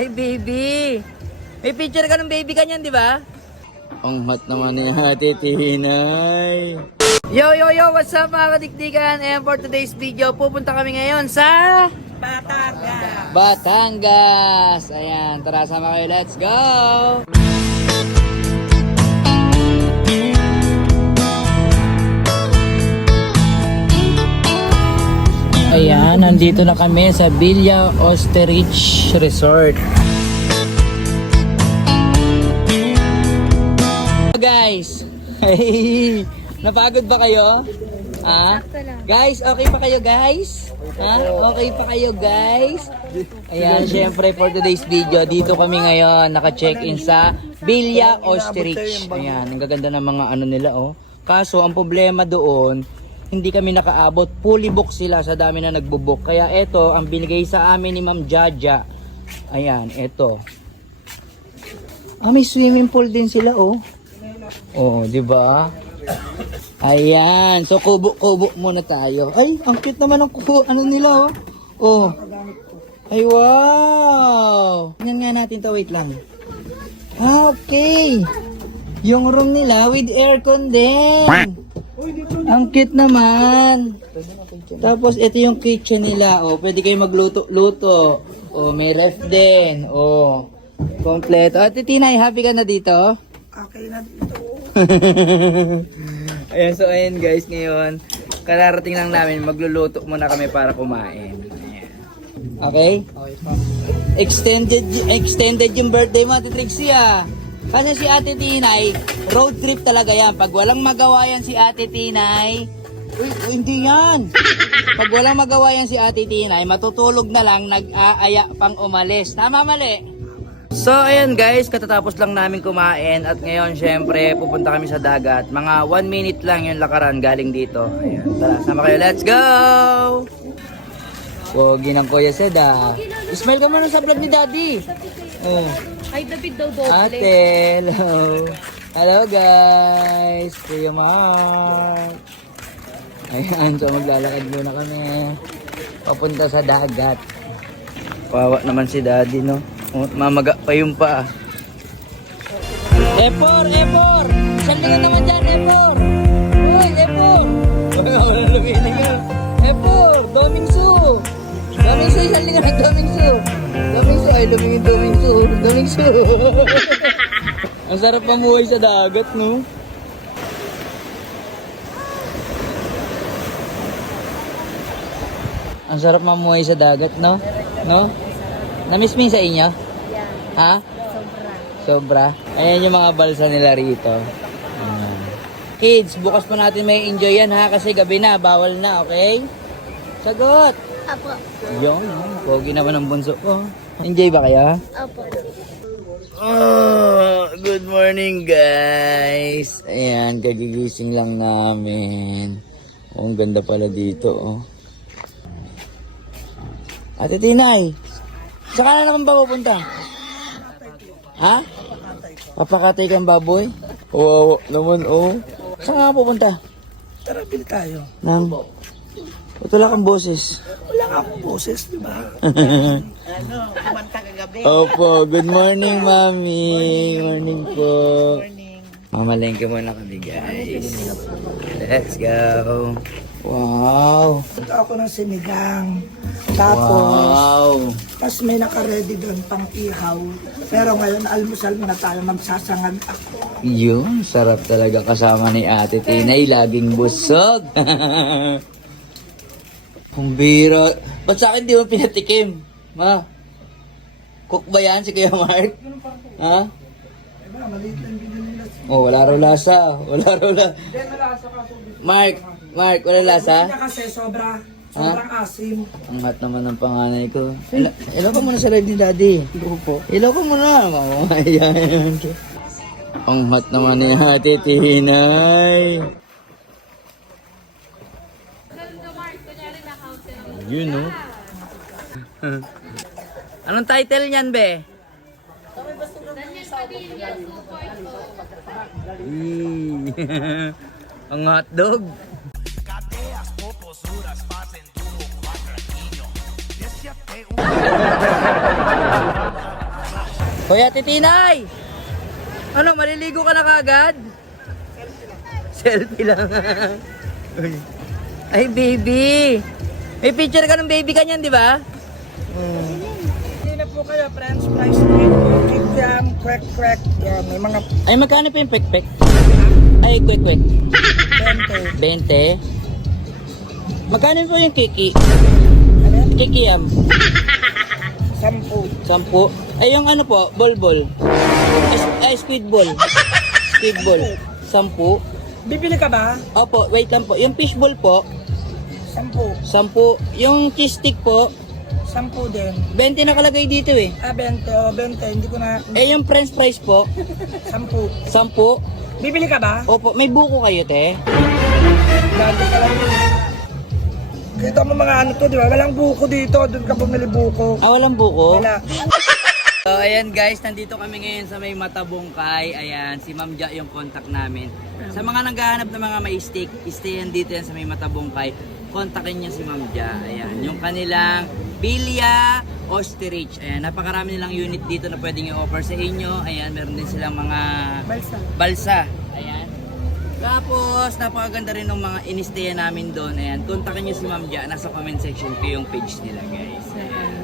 Hey baby! May picture ka ng baby ka niyan, di ba? Ang hot naman ni Ate Tinay. Yo, yo, yo! What's up mga kadikdikan? And for today's video, pupunta kami ngayon sa... Batangas. Batangas! Ayan, tara sama kayo. Let's go! Ayan, nandito na kami sa Villa Osterich Resort. Guys, hey, napagod ba kayo? Ha? Guys, okay pa kayo guys? Ha? Okay pa kayo guys? Ayan, syempre for today's video, dito kami ngayon, naka-check-in sa Villa Osterich. Ayan, ang gaganda ng mga ano nila oh. Kaso, ang problema doon, hindi kami nakaabot, fully book sila sa dami na nagbo-book. Kaya eto, ang binigay sa amin ni Ma'am Jaja. Ayan, eto. Ah, may swimming pool din sila oh. Oh, di ba? Ayan, so kubo-kubo muna tayo. Ay, ang cute naman ng kubo, ano nila oh. Oh. Ay, wow. Tingnan nga natin to, wait lang. Ah, okay. Yung room nila with aircon din. Ang cute naman. Tapos ito yung kitchen nila. Oh, pwede kayo magluto-luto. Oh, may ref din. Oh. Kompleto. Ate Tinay, happy ka na dito? Okay na dito. Ayan, so ayan guys, ngayon kararating lang namin, magluluto muna kami para kumain. Ayan. Okay? Okay pa. Extended yung birthday mo, Ate Trixie ah. Kasi si Ate Tinay, road trip talaga yan. Pag walang magawa yan si Ate Tinay, uy, hindi yan. Pag walang magawa yan si Ate Tinay, matutulog na lang, nag-aaya pang umalis. Tama, mali? So, ayan guys, katatapos lang namin kumain at ngayon, syempre, pupunta kami sa dagat. Mga 1 minute lang yung lakaran galing dito. Ayan, tara, sama kayo, let's go! Pogi ng Kuya Sed ah. Smile ka muna sa vlog ni Daddy. Oh. Ay, David daw doble. Ate, hello. Hello guys. Kuya Mark. Ayan, so maglalakad muna kami. Papunta sa dagat. Wawa naman si Daddy, no? Mamaga pa yung pa. Epor! Epor! Saan ka naman dyan, Epor? Uy, Epor! Wala lumiling ka. Epor! Domingsu! Domingsu, saan ka na, Domingsu? Domingsu, ay lumingin Domingsu. Domingsu! Ang sarap pamuhay sa dagat, no? Ang sarap mamuhay sa dagat, no? No? Na-miss mo yung sa inyo? Yeah. Ha? Sobra. Sobra. Ayan yung mga balsa nila rito. Kids, bukas pa natin may enjoy yan ha kasi gabi na, bawal na, okay? Sagot! Apo. Yung, pogi naman ang bunso ko. Enjoy ba kayo? Apo. Oh, good morning guys. Ayan, kagigising lang namin. Oh, ang ganda pala dito oh. Ate Tinay, saan ka na naman ba pupunta? Ha? Papakatay kang baboy? Oo, naman oh. Saan ka pupunta? Tara, bil tayo. Nang, wala kang boses. Wala nga akong boses, di ba? Kumanta kagabi. Opo, good morning mami. Morning po. Mamalengke muna kami guys. Let's go. Wow. Punta ako ng sinigang. Tapos, Wow. tas may naka-ready doon pang ihaw. Pero ngayon, almusal muna tayo. Magsasangag ako. Yun, sarap talaga kasama ni Ate Tinay. Laging busog. Kumbira. Ba't sa akin di mo pinatikim? Ma, cook ba yan si Kuya Mark? Ha? Diba, maliit lang binili nila. Oh, wala raw lasa. Wala raw lasa. Mark, wala lasa? Hindi kasi sobrang asim. Ang hot naman ng panganay ko. Ilaw ka muna sa live ni Daddy. Ilaw ka muna. Ayan. Ang hot naman ni Ate Tinay. Yun, no? Anong title niyan, be? Ang hotdog. Kuya Titinay! Ano, maliligo ka na kagad? Selfie lang. Uy. Ay, baby! May picture ka ng baby ka niyan, di ba? Hindi na po kayo, French fries din. Keep jam, crack, crack. Yan, may mga Ay, magkano pa yung pek-pek? Ay, kwek-kwek. 20. 20. Magkano po yung kiki? Ano? Kiki yam. 10. 10. Ay, yung ano po, bol-bol. Ay, squid ball. Squid ball. 10. Bibili ka ba? Opo, wait lang po. Yung fish ball po, 10. 10. Yung cheese stick po, 10 din. 20 nakalagay dito eh. 20 o 20. Hindi ko na... Eh, yung french fries po, 10. 10. Bibili ka ba? Opo, may buko kayo, te? Lagi ka lang yun. Kita mo mga ano to, di ba? Walang buko dito. Doon ka bumili buko. Ah, walang buko? Wala. So, ayan guys, nandito kami ngayon sa may Matabungkay. Ayan, si Ma'am Ja yung contact namin. Sa mga naghahanap ng mga ma-steak, stay yan dito yan sa may Matabungkay. Kontakin niyo si Ma'am Ja. Ayan, yung kanilang Bilya Ostrich. Ayan, napakarami nilang unit dito na pwedeng i-offer sa inyo. Ayan, meron din silang mga balsa. Ayan. Tapos, napakaganda rin ng mga inistayan namin doon. Ayan, kontakin niyo si Ma'am Ja. Nasa comment section ko yung page nila, guys. Ayan.